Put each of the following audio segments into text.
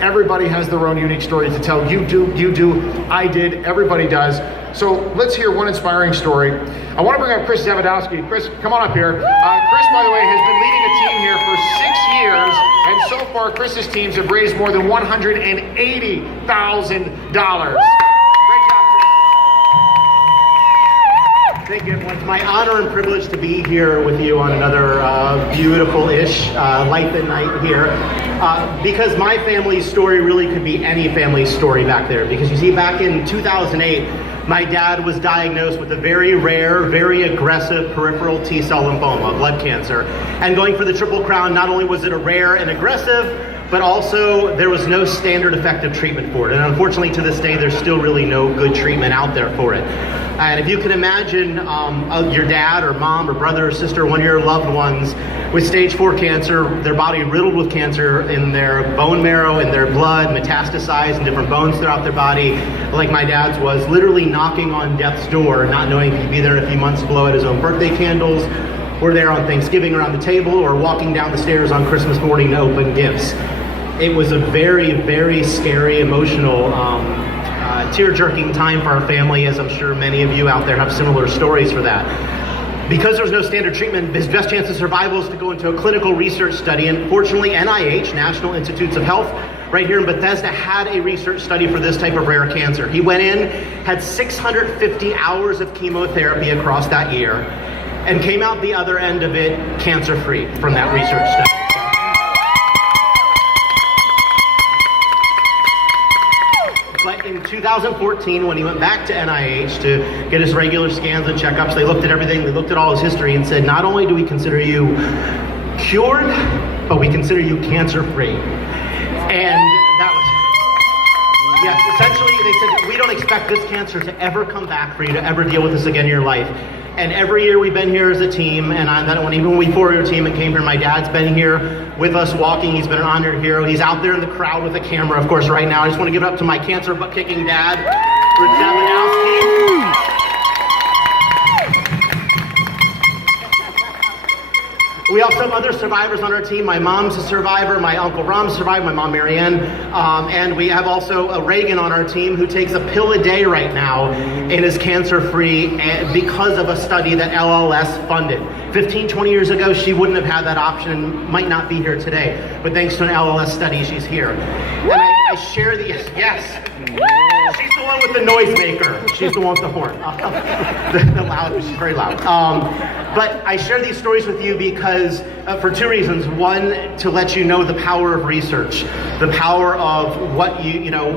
Everybody has their own unique story to tell. You do, I did, everybody does. So let's hear one inspiring story. I want to bring up Chris Zavadowski. Chris, come on up here. Chris, by the way, has been leading a team here for 6 years, and so far Chris's teams have raised more than $180,000. Thank you, everyone. It's my honor and privilege to be here with you on another beautiful-ish light the night here. Because my family's story really could be any family's story back there. Because you see, back in 2008, my dad was diagnosed with a very rare, very aggressive peripheral T-cell lymphoma, blood cancer. And going for the Triple Crown, not only was it a rare and aggressive, but also there was no standard effective treatment for it. And unfortunately, to this day, there's still really no good treatment out there for it. And if you can imagine your dad or mom or brother or sister, one of your loved ones with stage 4 cancer, their body riddled with cancer in their bone marrow, in their blood, metastasized in different bones throughout their body, like my dad's was, literally knocking on death's door, not knowing if he'd be there in a few months to blow out his own birthday candles, or there on Thanksgiving around the table, or walking down the stairs on Christmas morning to open gifts. It was a very, very scary, emotional, tear-jerking time for our family, as I'm sure many of you out there have similar stories for that. Because there's no standard treatment, his best chance of survival is to go into a clinical research study, and fortunately NIH, National Institutes of Health, right here in Bethesda, had a research study for this type of rare cancer. He went in, had 650 hours of chemotherapy across that year, and came out the other end of it cancer-free from that research study. But in 2014, when he went back to NIH to get his regular scans and checkups, they looked at everything, they looked at all his history and said, not only do we consider you cured, but we consider you cancer-free. And that was, yes, essentially they said, we don't expect this cancer to ever come back for you, to ever deal with this again in your life. And every year we've been here as a team, and even when we formed our team and came here, my dad's been here with us walking. He's been an honored hero. He's out there in the crowd with a camera, of course, right now. I just want to give it up to my cancer butt-kicking dad, Zavadowski. We also have other survivors on our team. My mom's a survivor, my Uncle Rom's a survivor, my mom Marianne, and we have also a Reagan on our team who takes a pill a day right now and is cancer-free because of a study that LLS funded. 15, 20 years ago, she wouldn't have had that option and might not be here today, but thanks to an LLS study, she's here. And I share the, yes. She's the one with the noisemaker. She's the one with the horn. The loud, she's very loud. But I share these stories with you because for two reasons. One, to let you know the power of research, the power of what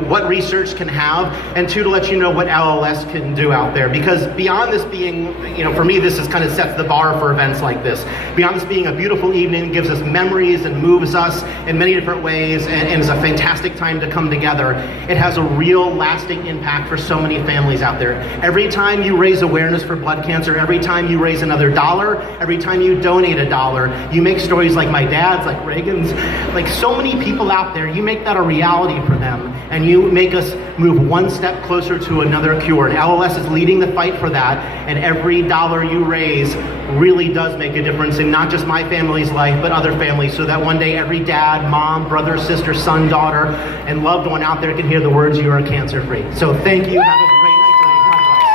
what research can have, and two, to let you know what LLS can do out there. Because beyond this being, for me, this is kind of sets the bar for events like this. Beyond this being a beautiful evening, gives us memories and moves us in many different ways, and is a fantastic time to come together. It has a real lasting impact for so many families out there. Every time you raise awareness for blood cancer, every time you raise another dollar, every time you donate $1, you make stories like my dad's, like Reagan's, like so many people out there, you make that a reality for them, and you make us move one step closer to another cure. And LLS is leading the fight for that, and every dollar you raise really does make a difference in not just my family's life, but other families, so that one day every dad, mom, brother, sister, son, daughter, and loved one out there can hear the words, you are cancer-free. So thank you. Have a great night tonight. God bless.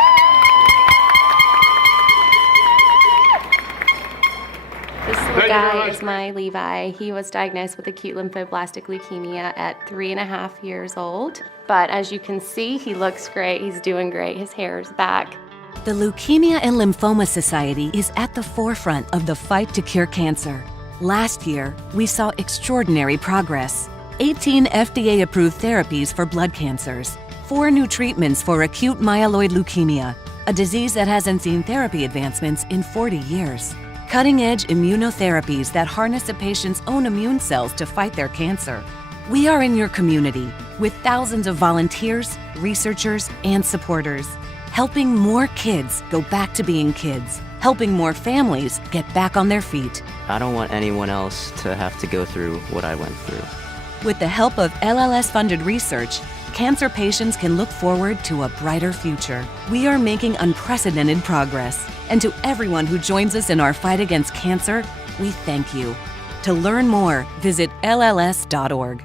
This little guy is my Levi. He was diagnosed with acute lymphoblastic leukemia at 3.5 years old. But as you can see, he looks great. He's doing great. His hair is back. The Leukemia and Lymphoma Society is at the forefront of the fight to cure cancer. Last year, we saw extraordinary progress. 18 FDA-approved therapies for blood cancers, 4 new treatments for acute myeloid leukemia, a disease that hasn't seen therapy advancements in 40 years. Cutting-edge immunotherapies that harness a patient's own immune cells to fight their cancer. We are in your community with thousands of volunteers, researchers, and supporters, helping more kids go back to being kids, helping more families get back on their feet. I don't want anyone else to have to go through what I went through. With the help of LLS-funded research, cancer patients can look forward to a brighter future. We are making unprecedented progress. And to everyone who joins us in our fight against cancer, we thank you. To learn more, visit lls.org.